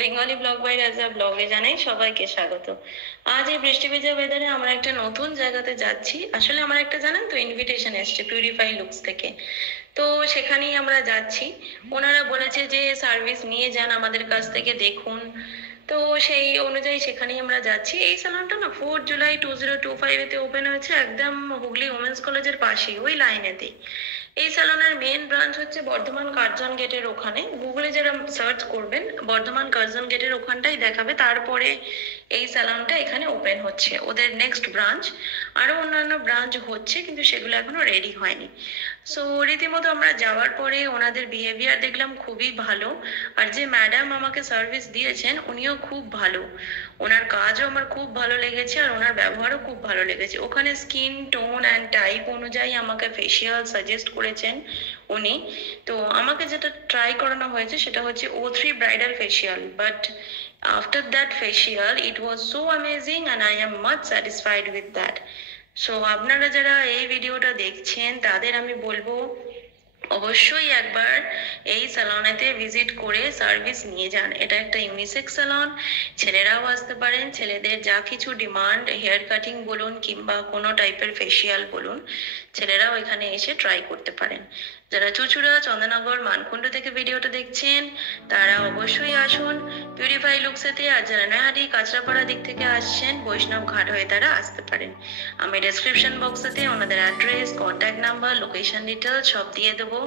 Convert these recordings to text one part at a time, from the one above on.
Bengali blog by রাজা ব্লগে জানাই সবাইকে স্বাগত। আজ এই বৃষ্টি ভেজা ওয়েদারে আমরা একটা নতুন জায়গাতে যাচ্ছি। আসলে আমার একটা জানেন তো ইনভিটেশন এসছে পিউরিফাই লুকস থেকে। তো সেখানেই আমরা যাচ্ছি। ওনারা বলেছে যে সার্ভিস নিয়ে যান আমাদের কাছ থেকে, দেখুন। তো সেই অনুযায়ী সেখানেই আমরা যাচ্ছি। এই স্যালনটা না 4 জুলাই 2025-এতে ওপেন হয়েছে, একদম হুগলি ওমেন্স কলেজের পাশেই, ওই লাইনেতেই। এই স্যালনের মেন ব্রাঞ্চ হচ্ছে বর্ধমান কার্জন গেটের ওখানে। গুগলে যারা সার্চ করবেন বর্ধমান কার্জন গেটের ওখানটাই দেখাবে। তারপরে এই স্যালনটা এখানে ওপেন হচ্ছে, ওদের নেক্সট ব্রাঞ্চ। আরো অন্যান্য ব্রাঞ্চ হচ্ছে, কিন্তু সেগুলো এখনো রেডি হয়নি। সো রীতিমতো আমরা যাওয়ার পরে ওনাদের বিহেভিয়ার দেখলাম খুবই ভালো। আর যে ম্যাডাম আমাকে সার্ভিস দিয়েছেন উনিও খুব ভালো, ওনার কাজও আমার খুব ভালো লেগেছে, আর ওনার ব্যবহারও খুব ভালো লেগেছে। ওখানে স্কিন টোন অ্যান্ড টাইপ অনুযায়ী আমাকে ফেসিয়াল সাজেস্ট করেছেন উনি। তো আমাকে যেটা ট্রাই করানো হয়েছে সেটা হচ্ছে O3 bridal facial, but after that facial it was so amazing and I am much satisfied with that. So আপনারা যারা এই ভিডিওটা দেখছেন তাদের আমি বলবো অবশ্যই একবার এই স্যালনেতে ভিজিট করে সার্ভিস নিয়ে যান। এটা একটা ইউনিসেক্স স্যালন, ছেলেরাও আসতে পারেন। ছেলেদের যা কিছু ডিমান্ড, হেয়ার কাটিং বলুন কিংবা কোনো টাইপের ফেসিয়াল বলুন, ছেলেরাও এখানে এসে ট্রাই করতে পারেন। যারা চুচুড়া, চন্দননগর, মানকুণ্ড থেকে ভিডিওটা দেখছেন তারা অবশ্যই আসুন পিউরিফাই লুকসেতে। আর যারা নয়াহাটি, কাঁচরাপাড়া দিক থেকে আসছেন বৈষ্ণব ঘাট হয়ে তারা আসতে পারেন। আমি ডেসক্রিপশন বক্সেতে ওনাদের address, contact number, location details সব দিয়ে দেবো।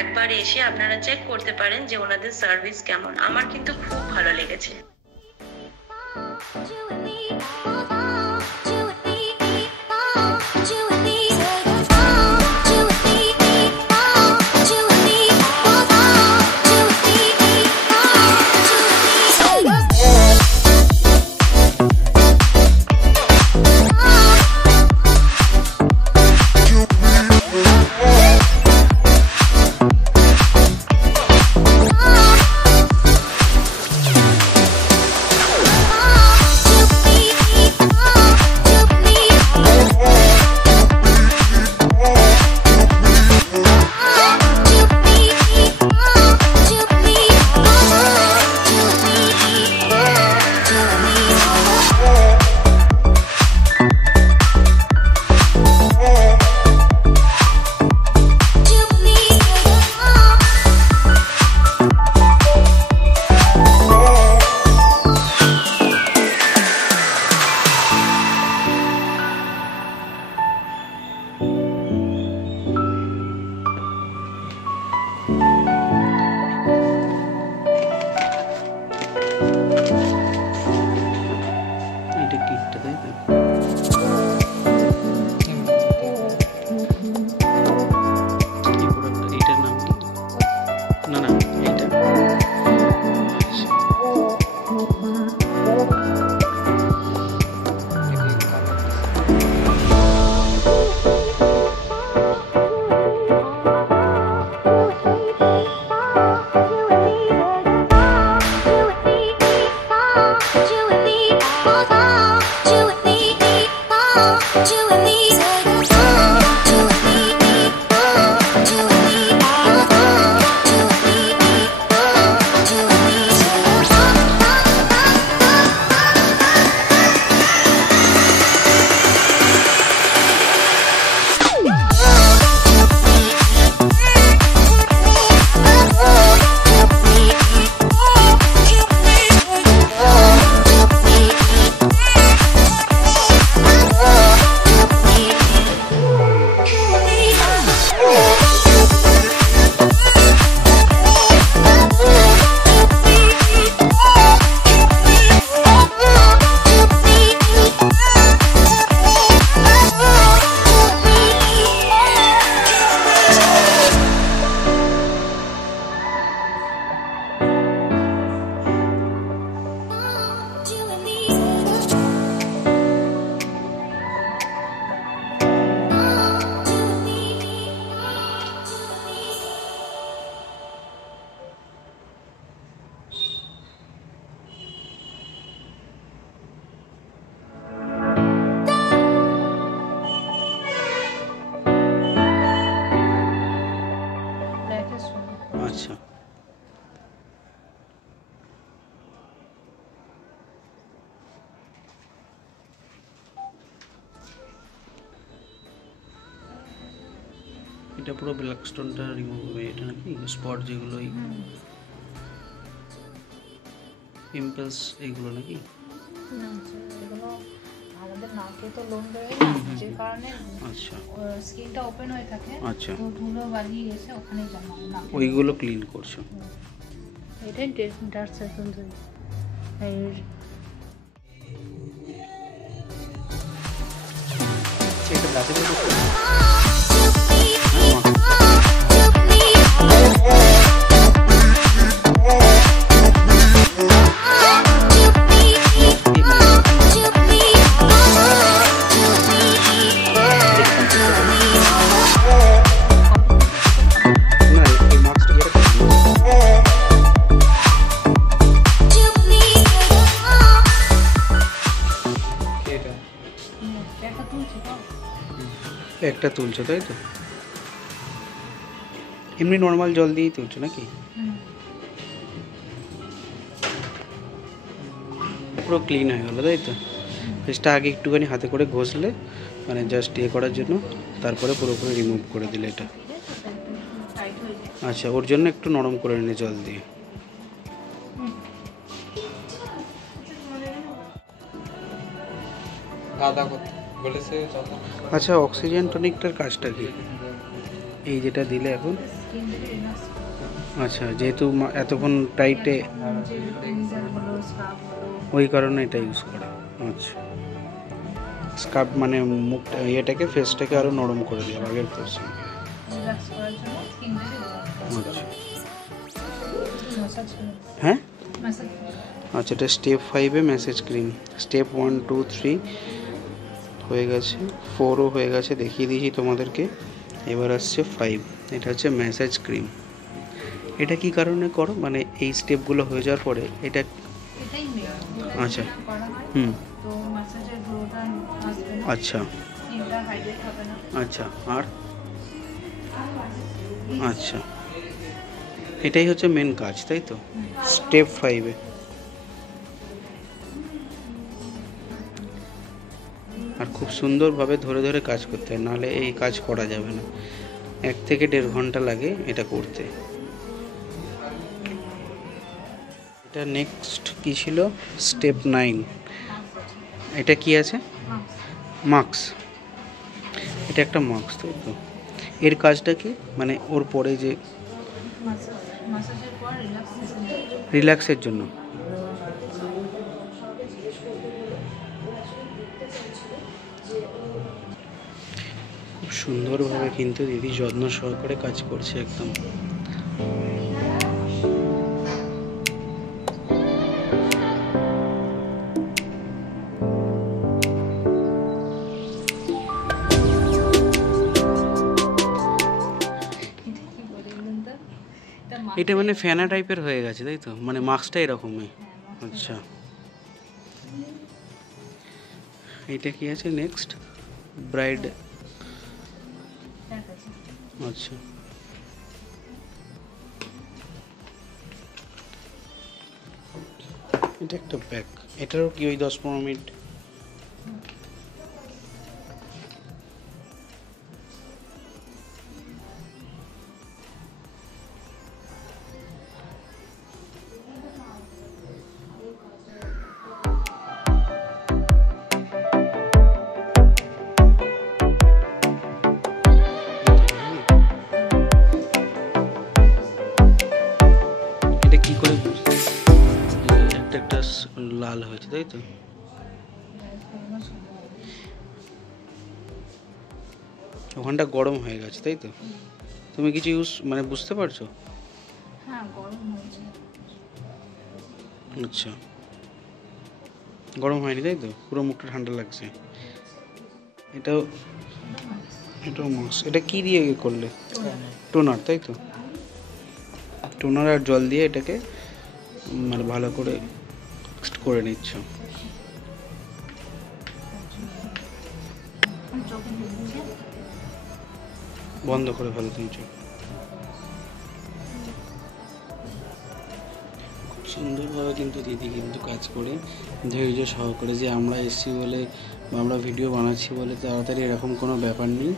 একবার এসে আপনারা চেক করতে পারেন যে ওনাদের সার্ভিস কেমন। আমার কিন্তু খুব ভালো লেগেছে। এটা পুরো ব্ল্যাক স্টোনটা রিমুভ হবে এটা নাকি, স্পট যেগুলো, পিম্পলস এইগুলো নাকি? না এগুলো আমাদের নাকে তো লোম বেরোয় না, যে কারণে আচ্ছা স্কিনটা ওপেন হয়ে থাকে, আচ্ছা, তো ধুলো বালি এসে ওখানে জমা নাকে। ওইগুলো ক্লিন করছো? এটাই ডার্ক সার্কেল এই এটা দাঁতে একটা তুলছো তাই তো? এমনি নর্মাল জল দিয়েই তুলছো নাকি? পুরো ক্লিন হয়ে গেলো তাই তো? ফেসটা আগে একটুখানি হাতে করে ঘষলে, মানে জাস্ট ইয়ে করার জন্য, তারপরে পুরোপুরি রিমুভ করে দিলে এটা। আচ্ছা, ওর জন্য একটু নরম করে নিয়ে জল দিয়ে। আচ্ছা, অক্সিজেন টনিকটার কাজটা কি? এই যেটা দিলে এখন, আচ্ছা যেহেতু এতক্ষণ টাইটে, ওই কারণে এটা ইউজ করে। আচ্ছা, স্কার্ফ মানে মুখটা, ইয়েটাকে, ফেসটাকে আরও নরম করে দেওয়া আগের পার্সেন্ট। হ্যাঁ আচ্ছা, এটা স্টেপ 5-এ ম্যাসেজ ক্রিম। স্টেপ 1, 2, 3 হয়ে গেছে, 4ও হয়ে গেছে, দেখিয়ে দিয়েছি তোমাদেরকে। এবার আসছে 5, এটা হচ্ছে ম্যাসেজ ক্রিম। এটা কি কারণে করো, মানে এই স্টেপগুলো হয়ে যাওয়ার পরে এটা? আচ্ছা আচ্ছা আচ্ছা, আর আচ্ছা, এটাই হচ্ছে মেন কাজ তাই তো, স্টেপ 5-এ। আর খুব সুন্দরভাবে ধরে ধরে কাজ করতে হয়, নাহলে এই কাজ করা যাবে না। 1 থেকে 1.5 ঘন্টা লাগে এটা করতে। এটা নেক্সট কি ছিল? স্টেপ 9। এটা কি আছে? মাস্ক। এটা একটা মাস্ক তাই তো? এর কাজটা কি, মানে ওর পরে যে রিল্যাক্সের জন্য? খুব সুন্দরভাবে কিন্তু দিদি যত্ন সহকারে কাজ করছে একদম। এটা মানে ফ্যানা টাইপের হয়ে গেছে তাই তো, মানে মাস্কটা এরকমই। আচ্ছা, এটা কি আছে নেক্সট? ব্রাইড। আচ্ছা, এটা একটা ব্যাগ, এটারও কি ওই 10-15 মিনিট? কি করে একটা একটা লাল হয়েছে তাই তো? ওখানটা গরম হয়ে গেছে তাই তো? তুমি কিছু ইউজ মানে বুঝতে পারছো? হ্যাঁ গরম হয়েছে। আচ্ছা, গরম হয়নি তাই তো? পুরো মুখটা ঠান্ডা লাগছে। এটাও মাস্ক। এটা কি দিয়ে করলে? টোনার তাই তো? টোনার আর জল দিয়ে এটাকে মানে ভালো করে মিক্সড করে নিচ্ছ। বন্ধ করে ফেলো তুমি চোখ। খুব সুন্দরভাবে কিন্তু দিদি কিন্তু কাজ করে ধৈর্য সহকারে, যে আমরা এসছি বলে বা আমরা ভিডিও বানাচ্ছি বলে তাড়াতাড়ি এরকম কোনো ব্যাপার নেই।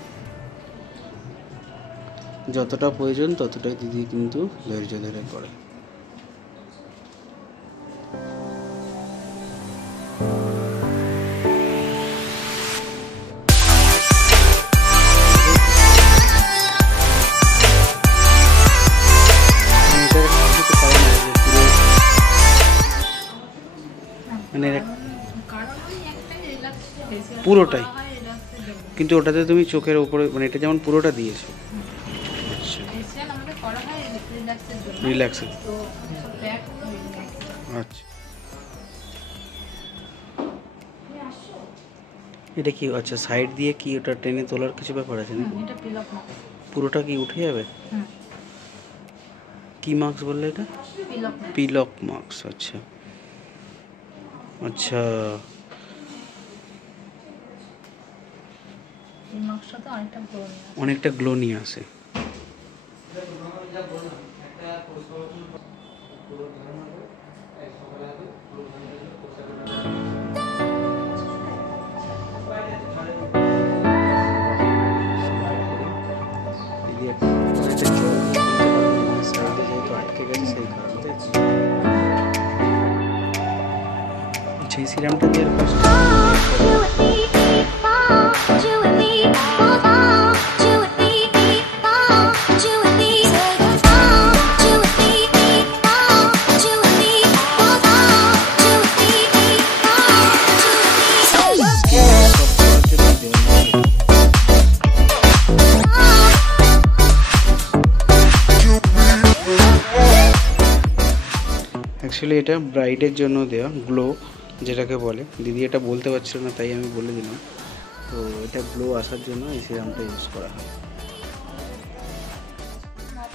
যতটা প্রয়োজন ততটাই দিদি কিন্তু ধৈর্য ধরে করে। মানে পুরোটাই, কিন্তু ওটাতে তুমি চোখের ওপরে মানে এটা যেমন পুরোটা দিয়েছো। আচ্ছা, রিল্যাক্স। আচ্ছা, এটা কি? আচ্ছা, সাইড দিয়ে কি ওটা টেনে তোলার কিছু ব্যাপার আছে না? পুরোটা কি উঠে যাবে? কি মার্কস বললে এটা? পিলক মার্কস। আচ্ছা আচ্ছা, অনেকটা গ্লো নিয়ে আসে। সেই সিরামটা দিয়ে অ্যাকচুয়ালি এটা ব্রাইডের জন্য দেওয়া গ্লো যেটাকে বলে। দিদি এটা বলতে পারছিল না তাই আমি বলে দিলাম। তো এটা গ্লো আসার জন্য এই সিরামটা ইউজ করা হয়।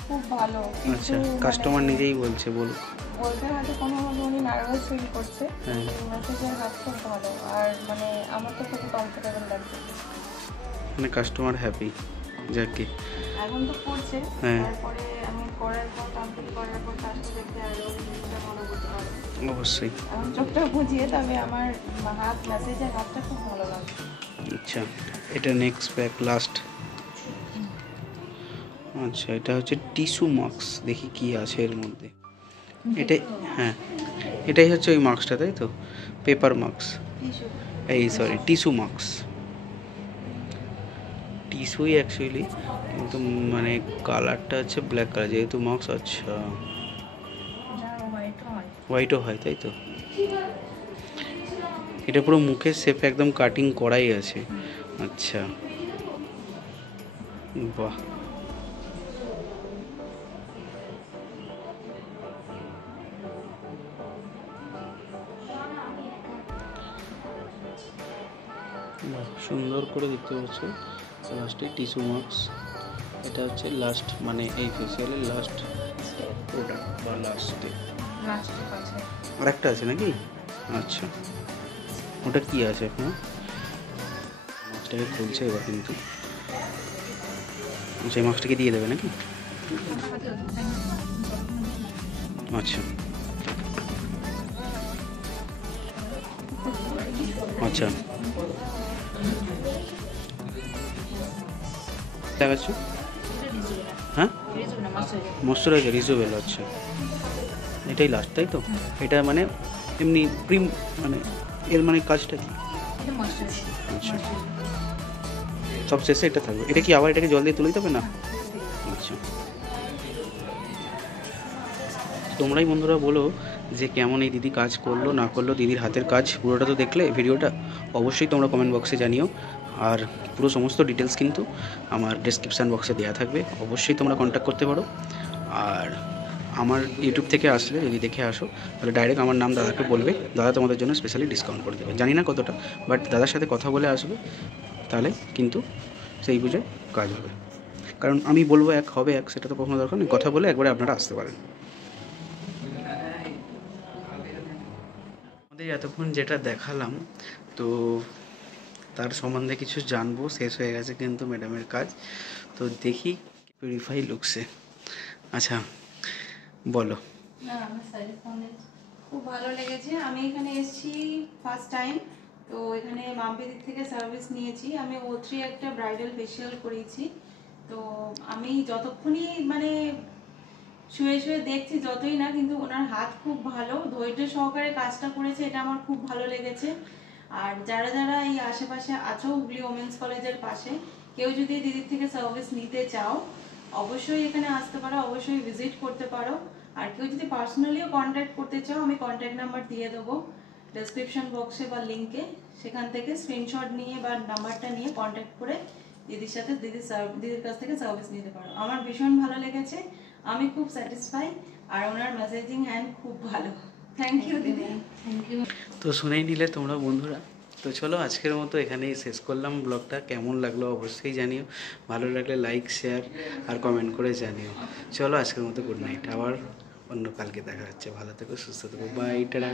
খুব ভালো। আচ্ছা, কাস্টমার নিজেই বলছে, বলতে হয়তো কোনোভাবে উনি নার্ভাস ফিল করছে। হ্যাঁ, মেসেজের হাত খুব ভালো, আর মানে আমার তো খুব কমফোর্টেবল লাগছে। মানে কাস্টমার হ্যাপি যাকে এখন তো করছে, হ্যাঁ তারপরে আমি করার পর কমপ্লিট করার পর তার সাথে আরও জিনিসটা ভালো করতে পারবো অবশ্যই। এখন চোখটা বুঝিয়ে, তবে আমার হাত মেসেজের হাতটা খুব ভালো লাগছে। আচ্ছা, এটা নেক্সট প্যাক লাস্ট। আচ্ছা, এটা হচ্ছে টিস্যু মার্কস। দেখি কি আছে এর মধ্যে। এটাই, হ্যাঁ এটাই হচ্ছে ওই মার্কসটা, তাই তো? পেপার মার্কস, এই সরি টিস্যু মার্কস। টিস্যুই অ্যাকচুয়ালি, কিন্তু মানে কালারটা হচ্ছে ব্ল্যাক কালার যেহেতু মার্কস। আচ্ছা, হোয়াইটও হয় তাই তো? এটা পুরো মুখের শেপে একদম কাটিং করাই আছে। আচ্ছা, বাহ, সুন্দর করে দেখতে পাচ্ছ। লাস্টে টিস্যু মার্কস, এটা হচ্ছে লাস্ট মানে এই ফেসিয়ালের লাস্ট প্রোডাক্ট বা লাস্টে আর একটা আছে নাকি? আচ্ছা, ওটা কি আছে আপনার? মাস্কটাকে খুলছে এবার কিন্তু, সেই মাস্কটাকে দিয়ে দেবে নাকি? আচ্ছা আচ্ছা, দেখাচ্ছ? হ্যাঁ, ময়শ্চারাইজার রিজুভেল। আচ্ছা, এটাই লাস্ট তাই তো? এটা মানে এমনি ক্রিম মানে এর মানে কাজটা কি? আচ্ছা, সব শেষে এটা থাকবে। এটা কি আবার এটাকে জল দিয়ে তুলে দিতে হবে না? আচ্ছা, তোমরাই বন্ধুরা বলো যে কেমন এই দিদি কাজ করলো না করলো। দিদির হাতের কাজ পুরোটা তো দেখলে ভিডিওটা, অবশ্যই তোমরা কমেন্ট বক্সে জানিও। আর পুরো সমস্ত ডিটেলস কিন্তু আমার ডেসক্রিপশান বক্সে দেওয়া থাকবে, অবশ্যই তোমরা কন্ট্যাক্ট করতে পারো। আর আমার ইউটিউব থেকে আসলে যদি দেখে আসো তাহলে ডাইরেক্ট আমার নাম দাদাকে বলবে, দাদা তোমাদের জন্য স্পেশালি ডিসকাউন্ট করে দেবে। জানি না কতটা, বাট দাদার সাথে কথা বলে আসবে, তাহলে কিন্তু সেই বুঝে কাজ হবে। কারণ আমি বলবো এক হবে এক, সেটা তো কখনো দরকার নেই। কথা বলে একবারে আপনারা আসতে পারেন। আমাদের এতক্ষণ যেটা দেখালাম, তো তার সম্বন্ধে কিছু জানবো। শেষ হয়ে গেছে কিন্তু ম্যাডামের কাজ, তো দেখি পিউরিফাই লুকসে। আচ্ছা বলো। না, আমার সাজেশনে খুব ভালো লেগেছে। আমি এখানে এসেছি ফার্স্ট টাইম, তো এখানে মাম্পিদির থেকে সার্ভিস নিয়েছি। আমি O3 একটা ব্রাইডাল ফেশিয়াল করিয়েছি, তো আমি যতক্ষণই মানে শুয়ে শুয়ে দেখছি যতই না, কিন্তু ওনার হাত খুব ভালো, ধৈর্য সহকারে কাজটা করেছে, এটা আমার খুব ভালো লেগেছে। আর যারা যারা এই আশেপাশে আছো, হুগলি ওমেন্স কলেজের পাশে, কেউ যদি দিদির থেকে সার্ভিস নিতে চাও অবশ্যই এখানে আসতে পারো, অবশ্যই ভিজিট করতে পারো। আর কেউ যদি পার্সোনালিও কন্ট্যাক্ট করতে চাও, আমি কন্ট্যাক্ট নাম্বার দিয়ে দেবো ডেসক্রিপশন বক্সে বা লিঙ্কে, সেখান থেকে স্ক্রিনশট নিয়ে বা নাম্বারটা নিয়ে কন্ট্যাক্ট করে দিদির সাথে দিদির কাছ থেকে সার্ভিস নিতে পারো। আমার ভীষণ ভালো লেগেছে, আমি খুব স্যাটিসফাই। আর ওনার মেসেজিং হ্যান্ড খুব ভালো। থ্যাংক ইউ দিদি। Thank you. তো শুনেই নিলে তোমরা বন্ধুরা। তো চলো আজকের মতো এখানেই শেষ করলাম ব্লগটা। কেমন লাগলো অবশ্যই জানিও, ভালো লাগলে লাইক শেয়ার আর কমেন্ট করে জানিও। চলো আজকের মতো গুড নাইট, আবার অন্য কালকে দেখা হচ্ছে। ভালো থেকো, সুস্থ থেকো, বাই, টাটা।